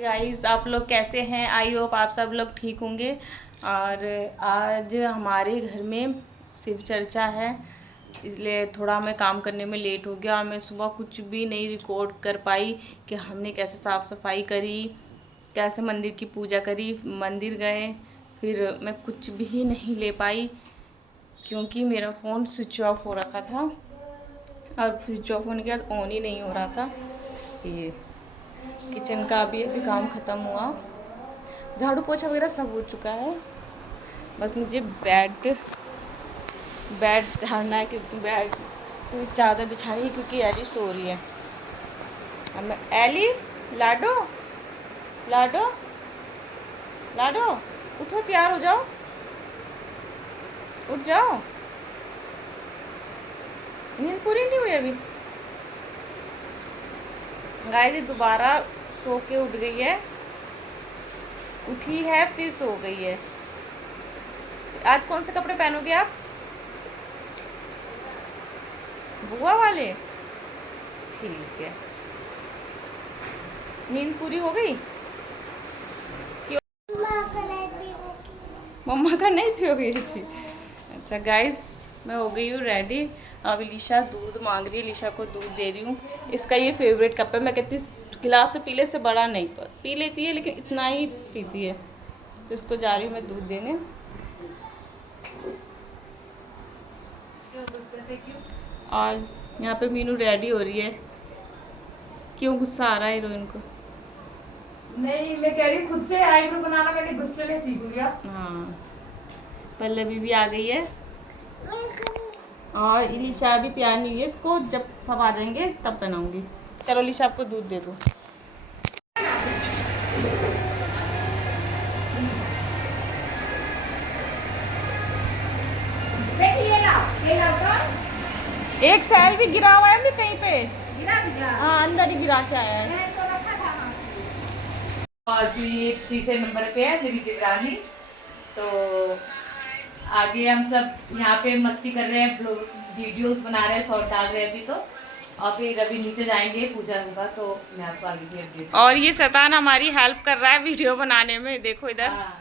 Guys, आप लोग कैसे हैं? आई होप आप सब लोग ठीक होंगे। और आज हमारे घर में शिव चर्चा है, इसलिए थोड़ा हमें काम करने में लेट हो गया। मैं सुबह कुछ भी नहीं रिकॉर्ड कर पाई कि हमने कैसे साफ़ सफाई करी, कैसे मंदिर की पूजा करी। मंदिर गए, फिर मैं कुछ भी नहीं ले पाई क्योंकि मेरा फ़ोन स्विच ऑफ हो रखा था और स्विच ऑफ होने के बाद ऑन ही नहीं हो रहा था। ये किचन का अभी काम ख़त्म हुआ, झाड़ू पोछा वगैरह सब हो चुका है। बस मुझे बेड झाड़ना है क्योंकि बेड चादर बिछानी है क्योंकि एली सो रही है। अब मैं एली, लाडो लाडो लाडो उठो, तैयार हो जाओ, उठ जाओ। नींद पूरी नहीं हुई अभी। गाइस दोबारा सो के उठ गई है, उठी है फिर सो गई है। आज कौन से कपड़े पहनोगे आप? बुआ वाले? ठीक है। नींद पूरी हो गई? मम्मा का नहीं पियोगी? अच्छा गाइस, मैं हो गई हूँ रेडी। अब लिशा दूध मांग रही है, लिशा को दूध दे रही हूँ। इसका ये फेवरेट कप है। मैं कहती हूँ गिलास से पीले से बड़ा नहीं, पी लेती है लेकिन इतना ही पीती है, तो इसको जा रही हूँ मैं दूध देने। और यहाँ पे मीनू रेडी हो रही है। क्यों गुस्सा आ रहा है हीरोइन को? नहीं, मैं कह रही खुद से आईब्रो बनाना मैंने गुस्से में सीख लिया। हाँ, पल्लवी भी आ गई है और इलिशा भी तैयार नहीं है। इसको जब सब आ जाएंगे तब बनाऊंगी। चलो इलिशा, आपको दूध दे दो। एक सैल भी गिरा हुआ है कहीं पे। हाँ, अंदर ही गिरा के आया है। और फिर तीसरे नंबर पे है मेरी देवरानी। तो आगे हम सब यहाँ पे मस्ती कर रहे हैं, वीडियोस बना रहे हैं, शॉर्ट डाल रहे हैं अभी तो। और फिर अभी नीचे जाएंगे, पूजा होगा तो मैं आपको आगे की अपडेट। और ये शैतान हमारी हेल्प कर रहा है वीडियो बनाने में, देखो इधर। हाँ।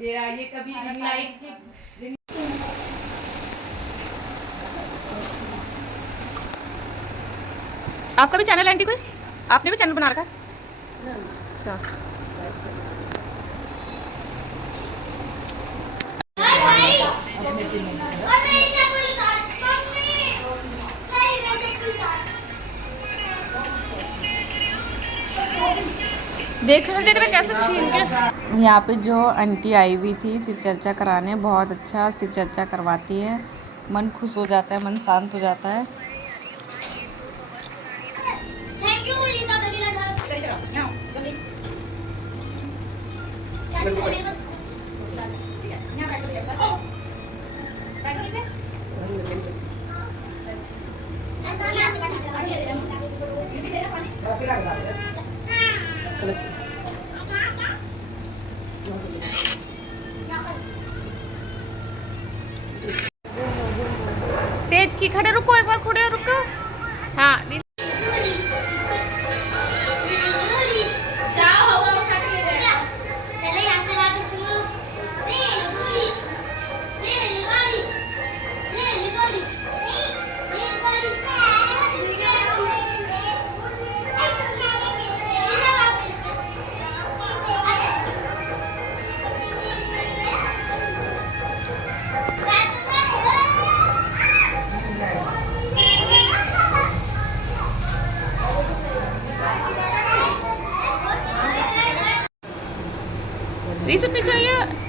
ये कभी रिंग लाइट की आपका भी चैनल आंटी? कोई आपने भी चैनल बना रखा है? अच्छा। देख रहे कैसे छीन के। यहाँ पे जो आंटी आई हुई थी शिव चर्चा कराने, बहुत अच्छा शिव चर्चा करवाती है। मन खुश हो जाता है, मन शांत हो जाता है। तेज की खड़े रुको, एक बार खड़े रुको। हाँ, रीसु पीछे आइए।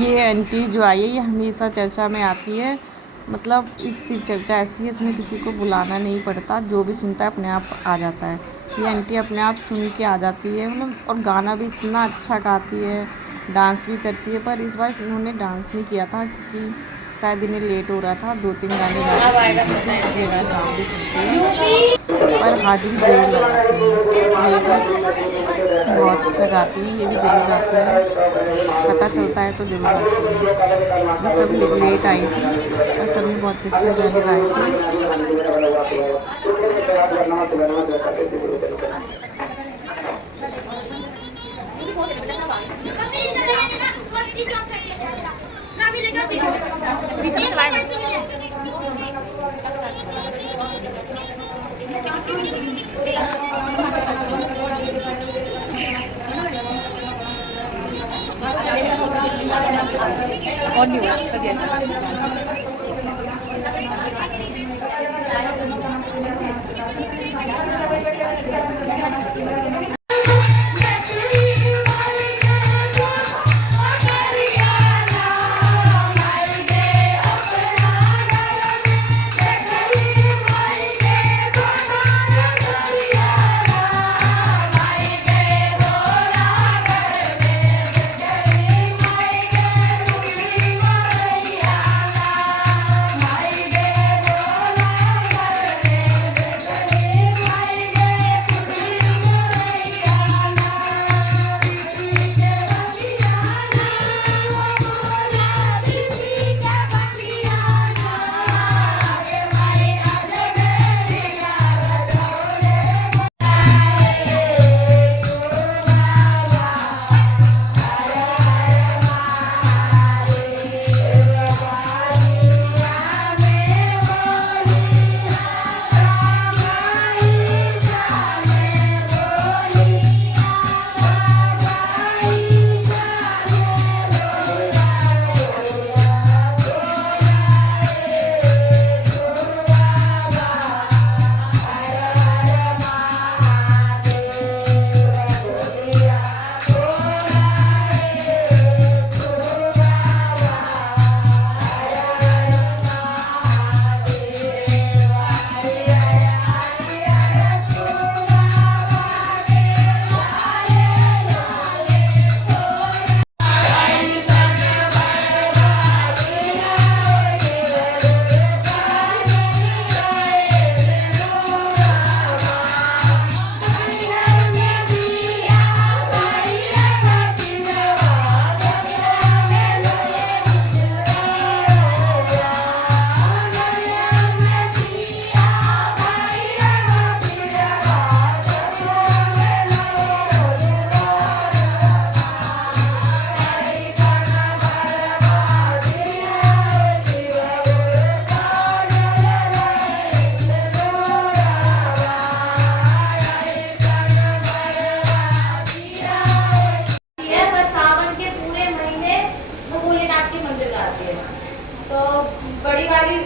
ये आंटी जो आई है ये हमेशा चर्चा में आती है। मतलब इस शिव चर्चा ऐसी है, इसमें किसी को बुलाना नहीं पड़ता, जो भी सुनता है अपने आप आ जाता है। ये आंटी अपने आप सुन के आ जाती है मतलब, और गाना भी इतना अच्छा गाती है, डांस भी करती है। पर इस बार इन्होंने डांस नहीं किया था क्योंकि शायद इन्हें लेट हो रहा था, 2-3 गाने गा के चली गई थी, इसलिए काम भी करती है। पर हाजिरी जरूर लगाती है, ये भी बहुत अच्छा गाती है, ये भी जरूर गाती है, पता चलता है तो जरूर गाती है। ये सब लेट आई थी और सबने बहुत अच्छे गाने गाए थे। और नहीं हुआ कभी ऐसा। तो बड़ी वाली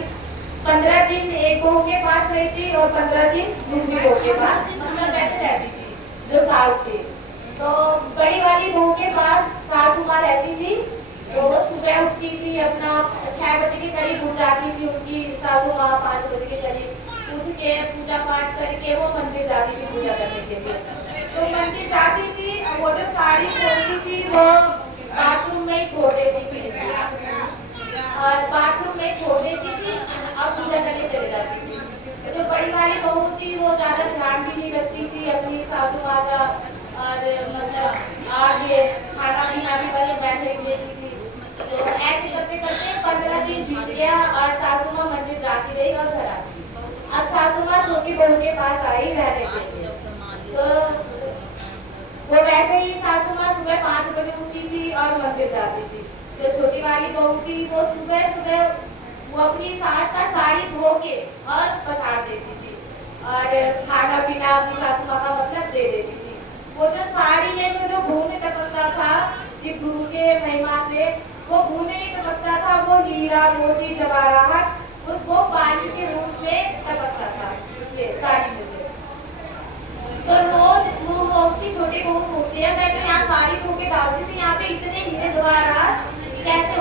15 दिन एक बहू के पास रही थी और 15 दिन दूसरी बहू के पास, मतलब वैसे रहती थी जो सास थी। तो बड़ी वाली बहू के पास सासू माँ रहती थी, तो वो सुबह उठती थी, अपना 6 बजे के करीब उठ जाती थी उनकी सासू माँ, 5 बजे के करीब उठ के पूजा पाठ करके वो मंदिर जाती थी पूजा करने के लिए। तो मंदिर जाती थी, वो जो साड़ी छोड़ती थी वो बाथरूम में ही छोड़ देती थी और बाथरूम में छोड़ देती थी और पूजा करके चले जाती थी। जो बड़ी वाली बहू थी वो ज्यादा ध्यान भी नहीं रखती थी अपनी सासू माँ का, और मतलब आगे खाना पीना भी वही बैठे देती थी। तो ऐसे करते करते 15 दिन बीत गया और सासू माँ मंदिर जाती रही और घर आती। अब सासू माँ छोटी बहू के पास आई रहने के लिए, तो वो वैसे ही सासू माँ सुबह 5 बजे उठती थी और मंदिर जाती थी। जो छोटी वाली बहू थी वो सुबह सुबह वो अपनी सास का साड़ी धो के और पसार देती थी और खाना पीना अपनी सासू माँ का मतलब दे देती थी। वो जो साड़ी में से जो भूमि टपकता था जिस गुरु के महिमा से, वो भूमि टपकता था, वो हीरा मोती जवाहरात उसको पानी के रूप में टपकता था इसलिए साड़ी में से। तो रोज वो उसकी छोटी बहू सोचती है, मैं तो यहाँ साड़ी धो के डालती थी, यहाँ पे इतने हीरे जवाहरात कैसे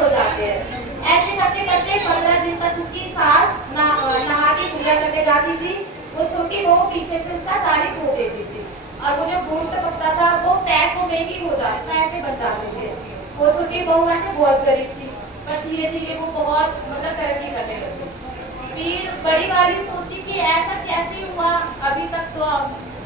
जाती थी, वो छोटी बहू पीछे से उसका साड़ी धो देती थी और वो जो भून टपकता था वो पैसों में ही हो जाता, पैसे बन जाते थे। वो छोटी बहू ऐसे बहुत गरीब थी, पर धीरे धीरे वो बहुत मतलब तरक्की करने लगी। फिर बड़ी वाली सोची कि ऐसा कैसे हुआ, अभी तक तो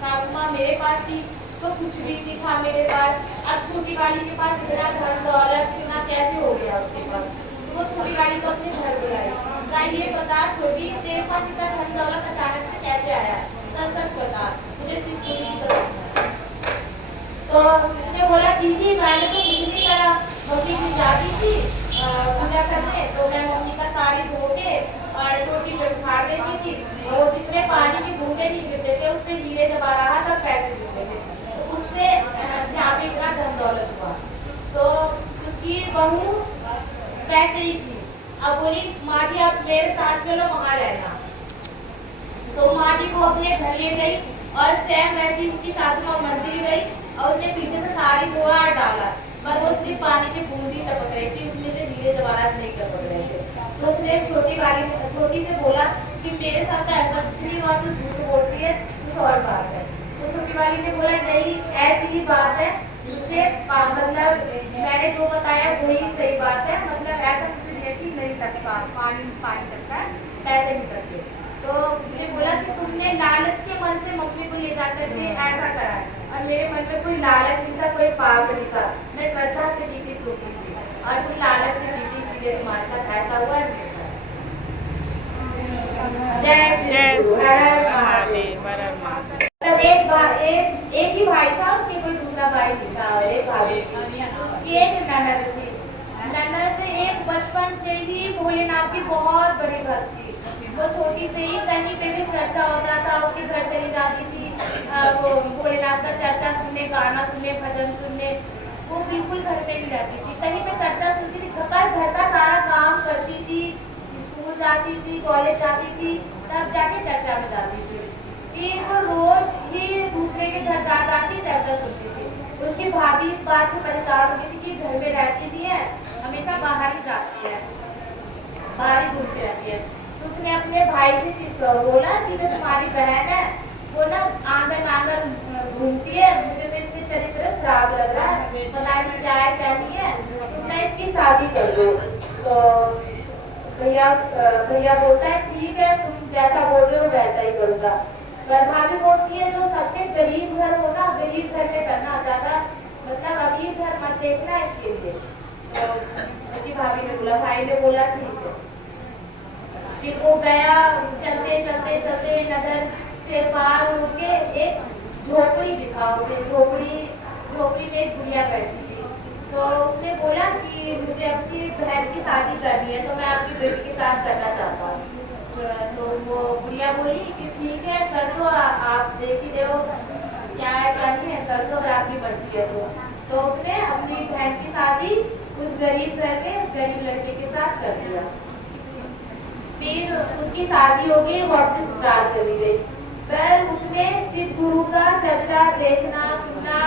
सासू माँ मेरे पास थी तो कुछ भी नहीं था मेरे पास, अब छोटी वाली के पास इतना धन दौलत इतना कैसे हो गया उसके पास। तो वो छोटी वाली को अपने घर बुलाई, कहा ये बता छोटी तेरे पास इतना धन दौलत अचानक से कैसे आया, सच सच बता, मुझे सिर्फ पूरी करो। तो उसने बोला दीदी मैंने तो कुछ नहीं करा, मम्मी की जाती थी पूजा करने, तो मैं मम्मी का साड़ी धो के और टोटी पे उखाड़ देती थी, वो जितने पानी की बूंदे नहीं गिरते थे उससे हीरे दबा रहा था, पैसे गिरते थे, तो उससे यहाँ पे इतना धन दौलत हुआ। तो उसकी बहू वैसे ही थी, अब बोली माँ जी आप मेरे साथ चलो वहाँ रहना। तो माँ जी को अपने घर ले गई और सेम वैसी उसकी सासू माँ मंदिर गई और उसने पीछे से साड़ी धोआ और डाला, पर वो सिर्फ पानी की बूंद ही टपक रही थी, उसमें से हीरे जवाहरात नहीं टपक रहे थे। तो उसने छोटी से बोला कि मेरे साथ तो ऐसा कुछ नहीं हुआ, तू झूठ बोलती है, कुछ और बात है। तो छोटी वाली ने बोला नहीं ऐसी ही बात है, उससे मतलब मैंने जो बताया वही सही बात है, मतलब ऐसा कुछ नहीं सकता, पानी सकता है पैसे नहीं सकते। तो उसने बोला कि तुमने लालच के मन से मम्मी को ले जाकर के ऐसा करा है, और मेरे मन में कोई लालच नहीं था, कोई पाप नहीं था, मैं श्रद्धा से की थी सोती थी और तुम लालच से की थी, इसलिए तुम्हारे साथ ऐसा हुआ है। जय श्री गुरु महादेव। तब एक ही भाई था, उसके कोई दूसरा भाई नहीं था, और एक भाभी उसकी एक ननद थी। ननद एक बचपन से ही भोलेनाथ की बहुत बड़ी भक्त थी, वो छोटी से ही कहीं पे भी चर्चा होता था उसके घर चली जाती थी, वो भोलेनाथ का चर्चा सुनने, गाना सुनने, भजन सुनने, वो बिल्कुल घर पे नहीं रहती थी, कहीं पे चर्चा सुनती थी, घर का सारा काम करती थी, स्कूल जाती थी, कॉलेज जाती थी, तब जाके चर्चा में जाती थी। फिर वो रोज ही दूसरे के घर जा जाके चर्चा सुनती थी। उसकी भाभी इस बात से परेशान हो गई थी कि घर में रहती नहीं है, हमेशा बाहर ही जाती है, बाहर ही घूमती रहती है। तो उसने अपने भाई से बोला कि जो तुम्हारी बहन है वो ना आंगन घूमती है, मुझे तो इसके चरित्र खराब लग रहा है, पता नहीं क्या है क्या नहीं है, तुम ना इसकी शादी कर दो। तो भैया बोलता है ठीक है तुम जैसा बोल रहे हो वैसा ही करूँगा। पर भाभी बोलती है जो सबसे गरीब घर हो ना, गरीब घर में करना, ज्यादा मतलब अमीर घर मत देखना इसके लिए। तो उसकी भाभी ने बोला, भाई ने बोला ठीक है। फिर वो गया, चलते चलते चलते नगर से पार होके एक झोपड़ी दिखा, उसे झोपड़ी में एक बुढ़िया बैठी थी। तो उसने बोला कि मुझे अपनी बहन की शादी करनी है, तो मैं आपकी बेटी के साथ करना चाहता हूँ। तो वो बुढ़िया बोली कि ठीक है कर दो, आप देख ही रहे हो क्या है क्या नहीं है, कर दो अगर आपकी मर्जी है तो उसने अपनी बहन की शादी उस गरीब घर के उस गरीब लड़के के साथ कर दिया। फिर उसकी शादी हो गई, वो अपने ससुराल चली गई। पर उसने शिव गुरु का चर्चा देखना सुनना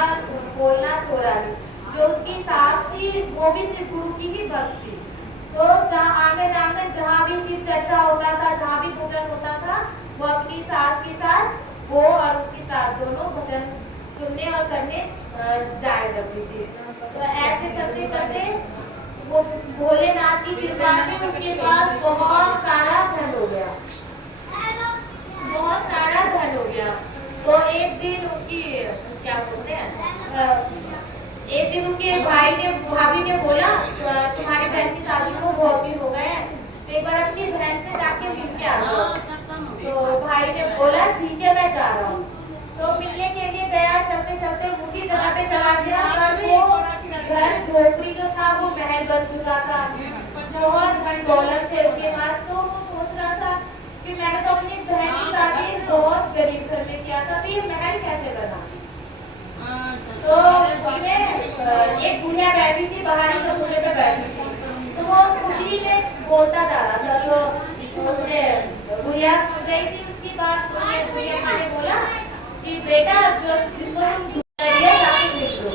बोलना छोड़ा नहीं। जो उसकी सास थी वो भी शिव गुरु की ही भक्त थी, तो जहाँ आंगन जहाँ भी शिव चर्चा होता था, जहाँ भी पूजन होता था, वो अपनी सास के साथ वो और उसकी सास दोनों भजन सुनने और करने जाया करती थी। तो ऐसे करते करते वो भोलेनाथ की कृपा से उसके पास बहुत सारा धन हो गया, बहुत सारा धन हो गया। तो एक दिन उसकी क्या बोलते हैं, एक दिन उसके भाभी ने बोला तुम्हारी बहन की शादी को बहुत दिन हो गए हैं, एक बार अपनी बहन से जाके मिल के आ जाओ। तो भाई ने बोला ठीक है मैं जा रहा हूँ। तो मिलने के लिए गया, चलते चलते उसी जगह पे चला गया, पर वो घर झोपड़ी जो था वो महल बन चुका था, बहुत धन दौलत थे उसके पास। तो वो सोच रहा था कि मैंने तो अपनी बहन की शादी बहुत गरीब घर में किया था, तो ये महल कैसे बना। तो उसने एक बुढ़िया बैठी थी बाहर चबूतरे पे बैठी थी, तो वो खुद ही में बोलता जा रहा था। तो उसने बुढ़िया सुन रही थी उसकी बात, तो बुढ़िया ने बोला कि बेटा जो जिसको तुम जाके मिल लो।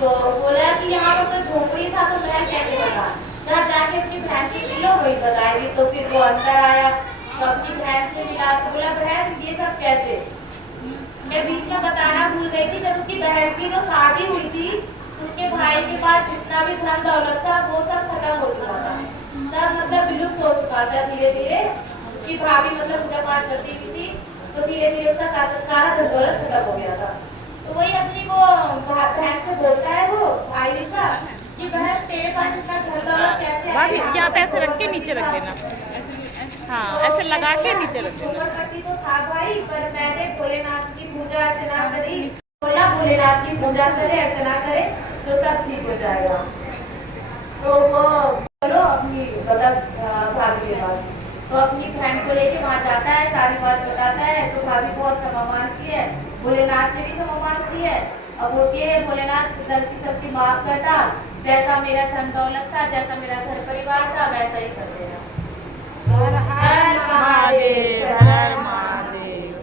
तो बोला कि यहाँ पर तो झोपड़ी था तो महल कैसे बना, जहाँ जाके अपनी बहन से मिलो वही बताएगी। तो फिर वो अंदर आया, तो अपनी बहन से मिला तो बोला बहन ये सब कैसे। मैं बीच में बताना भूल गई थी, जब उसकी बहन की जो शादी हुई थी उसके भाई के पास जितना भी धन दौलत था वो सब खत्म हो चुका था, सब मतलब विलुप्त हो चुका था धीरे धीरे। उसकी भाभी मतलब पूजा पाठ करती हुई थी तो धीरे धीरे उसका सारा धन दौलत खत्म हो गया था। तो वही अपनी वो बहन से बोलता है वो भाई का कि बहन तेरे पास इतना धन दौलत कैसे भाभी आया? क्या पैसे रख के नीचे रख देना, हाँ ऐसे लगा के नीचे रख देना। करती तो था भाई, पर मैंने भोलेनाथ की पूजा अर्चना करी, बोला भोलेनाथ की पूजा करे अर्चना करे तो सब ठीक हो जाएगा। तो वो चलो अपनी मतलब भाभी के पास, तो अपनी बहन को लेके वहाँ जाता है, सारी बात बताता है। तो भाभी बहुत क्षमा मांगती है, भोलेनाथ से भी क्षमा मांगती है। अब होती है भोलेनाथ गलती सबकी माफ करता, जैसा मेरा धन दौलत था, जैसा मेरा घर परिवार था वैसा ही कर देना। हर महादेव, हर महादेव।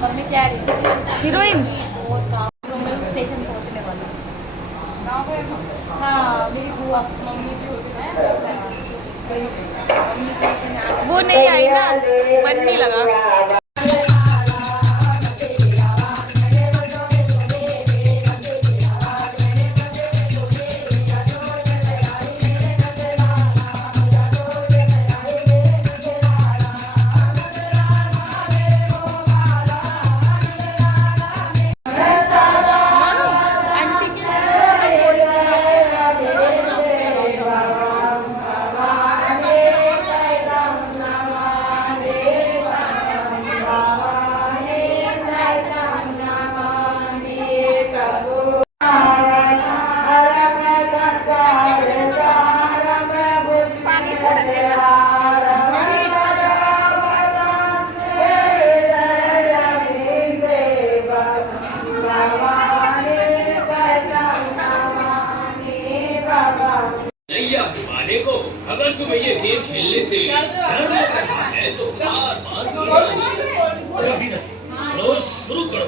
मम्मी क्या हीरोइन स्टेशन पहुंचने वाला। हाँ मेरी बुआ मम्मी भी होती है, वो नहीं आई ना, मन नहीं लगा। नैया घुमाने को, अगर तुम्हें ये गेम खेलने से डर लग रहा है तो बार बार अभी नहीं, रोज शुरू करो।